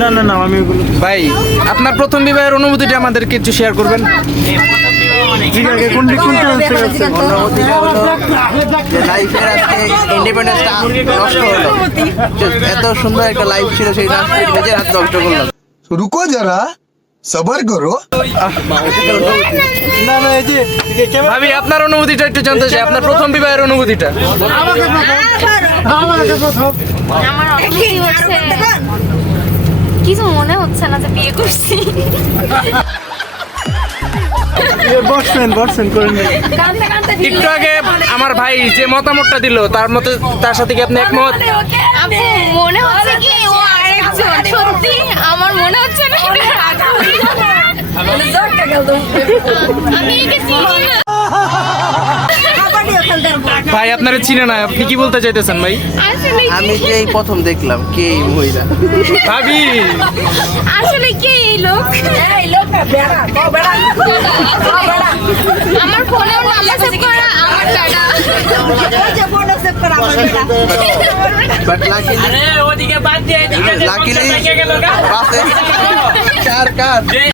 না না না আমি ওগুলো ভাই আপনার প্রথম বিবাহের অনুভূতিটা আমাদেরকে একটু শেয়ার করবেন। ঠিক আছে কোনটা হচ্ছে অনুভূতিটা হলো যে লাইফের আজকে ইন্ডিপেন্ডেন্সটা নষ্ট হলো। এত সুন্দর একটা লাইফ ছিল, সেই লাইফ নিজের হাত নষ্ট করলাম। रुको जरा सबर करो। না না এই যে ভাবি আপনার অনুভূতিটা একটু জানতে চাই, আপনার প্রথম বিবাহের অনুভূতিটা। আমাকে প্রথম আমার অনুভূতি হচ্ছে কিছু মনে হচ্ছে না যে বিয়ে করছি। বসছেন করেন না। একটু আগে আমার ভাই যে মতামতটা দিল তার সাথে কি আপনি একমত? আপু মনে হচ্ছে কি ও আরেকজন, সত্যি আমার মনে হচ্ছে না এটা রাজু। আমি একে চিনি না। ভাই আপনারা চিনে না, আপনি কি বলতে চাইতেছেন ভাই? আসলে আমি যে এই প্রথম দেখলাম কে এই মহিলা। ভাবি আসলে কে এই লোক? আমার ফোনেও নাম্বার সেভ করা আমার দাদা। But luckily luckily car